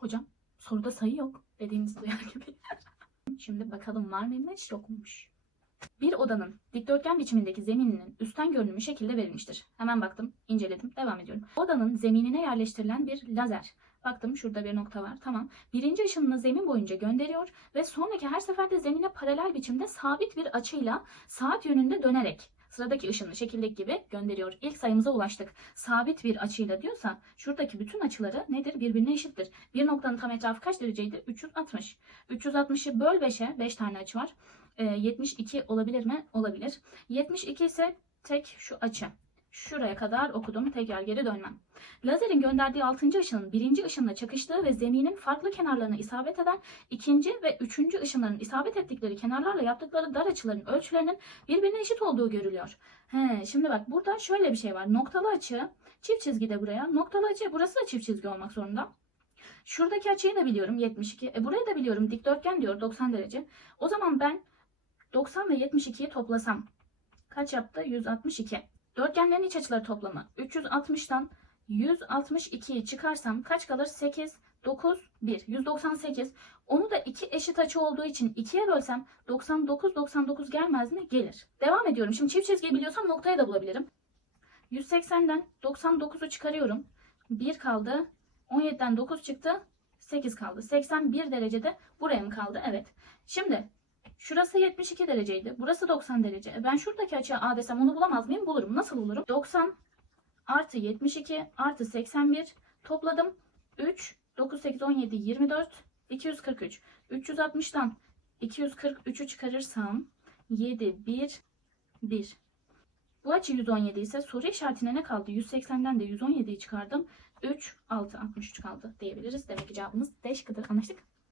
Hocam soruda sayı yok dediğinizi duyar gibi. Şimdi bakalım var mıymış yok muymuş. Bir odanın dikdörtgen biçimindeki zemininin üstten görünümü şekilde verilmiştir. Hemen baktım, inceledim, devam ediyorum. Odanın zeminine yerleştirilen bir lazer. Baktım şurada bir nokta var. Tamam. Birinci ışınını zemin boyunca gönderiyor ve sonraki her seferde zemine paralel biçimde sabit bir açıyla saat yönünde dönerek sıradaki ışını şekildeki gibi gönderiyor. İlk sayımıza ulaştık. Sabit bir açıyla diyorsa şuradaki bütün açıları nedir? Birbirine eşittir. Bir noktanın tam etrafı kaç dereceydi? 360. 360'ı böl 5'e 5 tane açı var. Ee, 72 olabilir mi? Olabilir. 72 ise tek şu açı. Şuraya kadar okudum. Tekrar geri dönmem. Lazerin gönderdiği 6. ışının birinci ışınla çakıştığı ve zeminin farklı kenarlarına isabet eden ikinci ve üçüncü ışınların isabet ettikleri kenarlarla yaptıkları dar açıların ölçülerinin birbirine eşit olduğu görülüyor. He, şimdi bak burada şöyle bir şey var. Noktalı açı çift çizgi de buraya. Noktalı açı burası da çift çizgi olmak zorunda. Şuradaki açıyı da biliyorum 72. E burayı da biliyorum dikdörtgen diyor 90 derece. O zaman ben 90 ve 72'yi toplasam kaç yaptı? 162. Dörtgenlerin iç açıları toplamı 360'tan 162'yi çıkarsam kaç kalır? 8, 9, 1. 198. Onu da iki eşit açı olduğu için 2'ye bölsem 99, 99 gelmez mi? Gelir. Devam ediyorum. Şimdi çift çizgiyi biliyorsam noktayı da bulabilirim. 180'den 99'u çıkarıyorum. 1 kaldı. 17'den 9 çıktı. 8 kaldı. 81 derecede buraya mı kaldı? Evet. Şimdi şurası 72 dereceydi. Burası 90 derece. E Ben şuradaki açıya A desem onu bulamaz mıyım? Bulurum. Nasıl bulurum? 90 artı 72 artı 81 topladım. 3, 9, 8, 17, 24, 243. 360'tan 243'ü çıkarırsam 7, 1, 1. Bu açı 117 ise soru işaretine ne kaldı? 180'den de 117'yi çıkardım. 3, 6, 63 kaldı diyebiliriz. Demek ki cevabımız D şıkkıdır. Anlaştık?